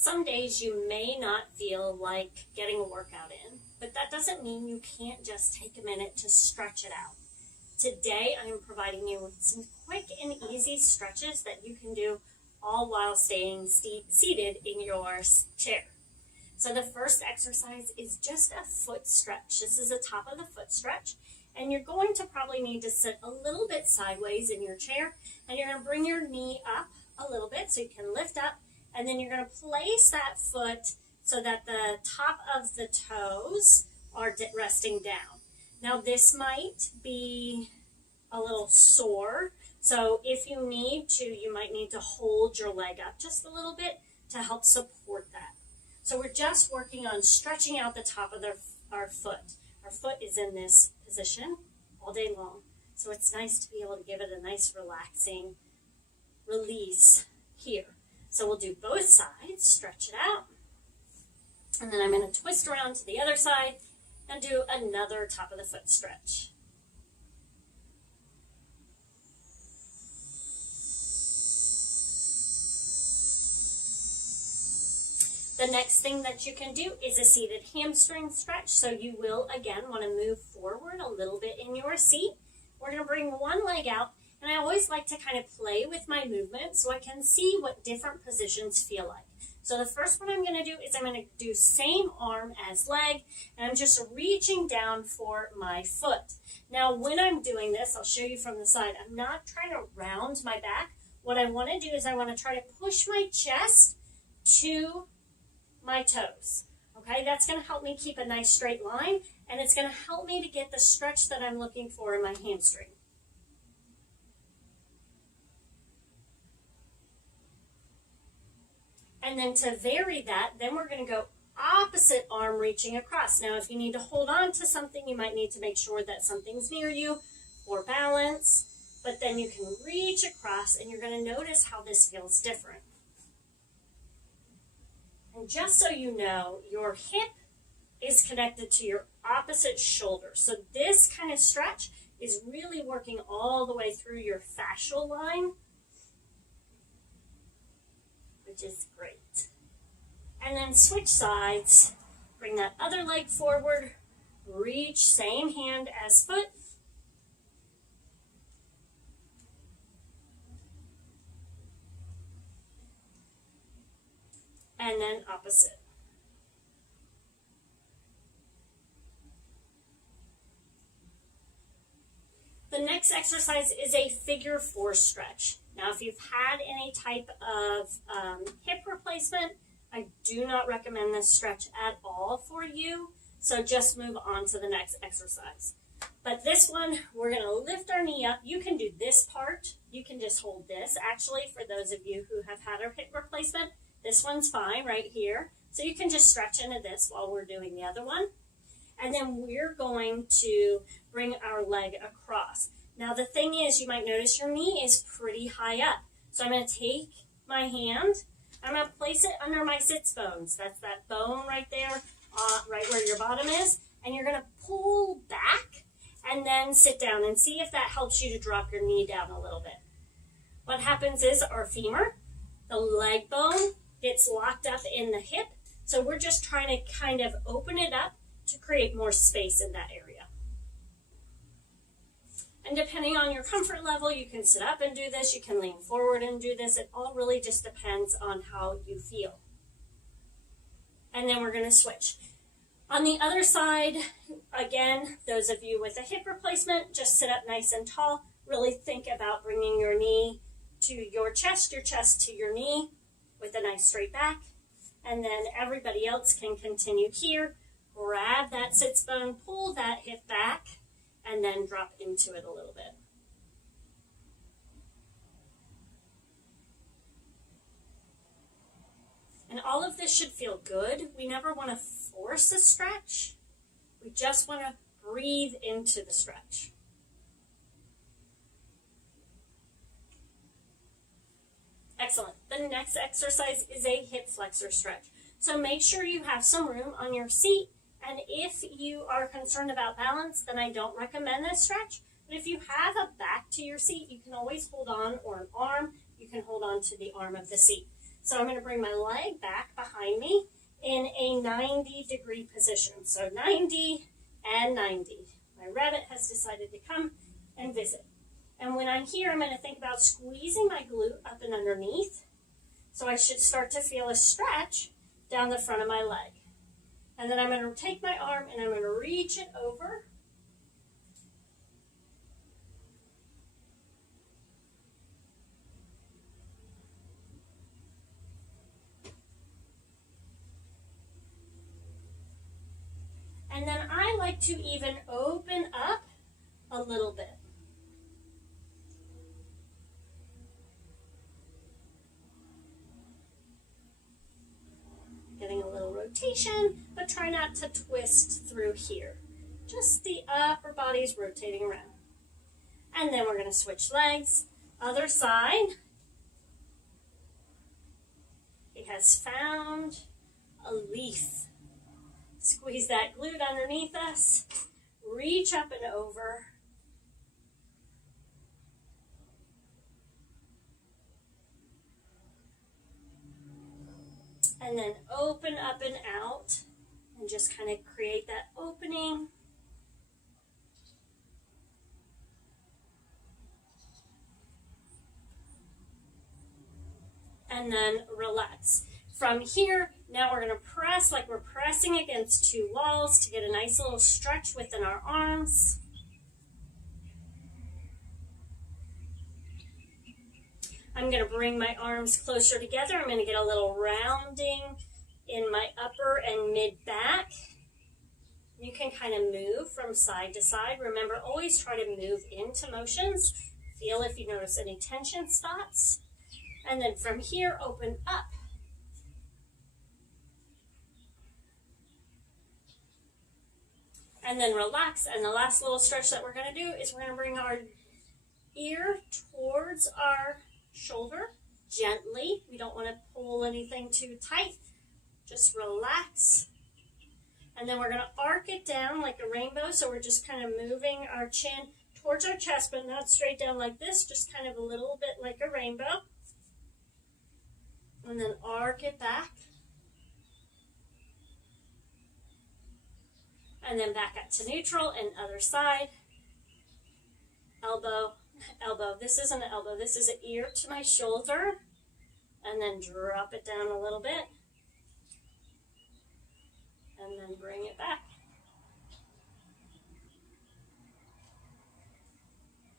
Some days you may not feel like getting a workout in, but that doesn't mean you can't just take a minute to stretch it out. Today, I am providing you with some quick and easy stretches that you can do all while staying seated in your chair. So the first exercise is just a foot stretch. This is a top of the foot stretch, and you're going to probably need to sit a little bit sideways in your chair, and you're going to bring your knee up a little bit so you can lift up, and then you're going to place that foot so that the top of the toes are resting down. Now this might be a little sore, so if you need to, you might need to hold your leg up just a little bit to help support that. So we're just working on stretching out the top of our foot. Our foot is in this position all day long, so it's nice to be able to give it a nice relaxing release here. So we'll do both sides, stretch it out, and then I'm going to twist around to the other side and do another top of the foot stretch. The next thing that you can do is a seated hamstring stretch. So you will, again, want to move forward a little bit in your seat. We're going to bring one leg out, and I always like to kind of play with my movement so I can see what different positions feel like. So the first one I'm going to do is I'm going to do same arm as leg, and I'm just reaching down for my foot. Now when I'm doing this, I'll show you from the side, I'm not trying to round my back. What I want to do is I want to try to push my chest to my toes. Okay, that's going to help me keep a nice straight line, and it's going to help me to get the stretch that I'm looking for in my hamstring. And then to vary that, then we're going to go opposite arm reaching across. Now, if you need to hold on to something, you might need to make sure that something's near you for balance, but then you can reach across, and you're going to notice how this feels different. And just so you know, your hip is connected to your opposite shoulder. So this kind of stretch is really working all the way through your fascial line, which is great. And then switch sides, bring that other leg forward, reach, same hand as foot. And then opposite. The next exercise is a figure 4 stretch. Now, if you've had any type of hip replacement, I do not recommend this stretch at all for you, so just move on to the next exercise. But this one, we're going to lift our knee up. You can do this part. You can just hold this. Actually, for those of you who have had a hip replacement, this one's fine right here. So you can just stretch into this while we're doing the other one. And then we're going to bring our leg across. Now the thing is, you might notice your knee is pretty high up. So I'm going to take my hand, I'm going to place it under my sits bones. That's that bone right there, right where your bottom is. And you're going to pull back and then sit down and see if that helps you to drop your knee down a little bit. What happens is our femur, the leg bone, gets locked up in the hip. So we're just trying to kind of open it up to create more space in that area. And depending on your comfort level, you can sit up and do this. You can lean forward and do this. It all really just depends on how you feel. And then we're going to switch. On the other side, again, those of you with a hip replacement, just sit up nice and tall. Really think about bringing your knee to your chest to your knee, with a nice straight back, and then everybody else can continue here. Grab that sits bone, pull that hip back, and then drop into it a little bit. And all of this should feel good. We never want to force a stretch. We just want to breathe into the stretch. Excellent. The next exercise is a hip flexor stretch. So make sure you have some room on your seat, and if you are concerned about balance, then I don't recommend this stretch. But if you have a back to your seat, you can always hold on, or an arm, you can hold on to the arm of the seat. So I'm going to bring my leg back behind me in a 90-degree position. So 90 and 90. My rabbit has decided to come and visit. And when I'm here, I'm going to think about squeezing my glute up and underneath. So I should start to feel a stretch down the front of my leg. And then I'm going to take my arm and I'm going to reach it over. And then I like to even open up a little bit. Getting a little rotation, but try not to twist through here. Just the upper body's rotating around. And then we're going to switch legs. Other side. It has found a leaf. Squeeze that glute underneath us. Reach up and over. And then open up and out. And just kind of create that opening. And then relax. From here, now we're going to press like we're pressing against two walls to get a nice little stretch within our arms. I'm going to bring my arms closer together. I'm going to get a little rounding in my upper and mid back. You can kind of move from side to side. Remember, always try to move into motions. Feel if you notice any tension spots. And then from here, open up. And then relax. And the last little stretch that we're going to do is we're going to bring our ear towards our shoulder gently. We don't want to pull anything too tight. Just relax. And then we're going to arc it down like a rainbow. So we're just kind of moving our chin towards our chest, but not straight down like this. Just kind of a little bit like a rainbow. And then arc it back. And then back up to neutral and other side. Elbow, elbow. This isn't an elbow. This is an ear to my shoulder. And then drop it down a little bit. And then bring it back.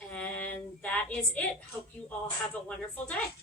And that is it. Hope you all have a wonderful day.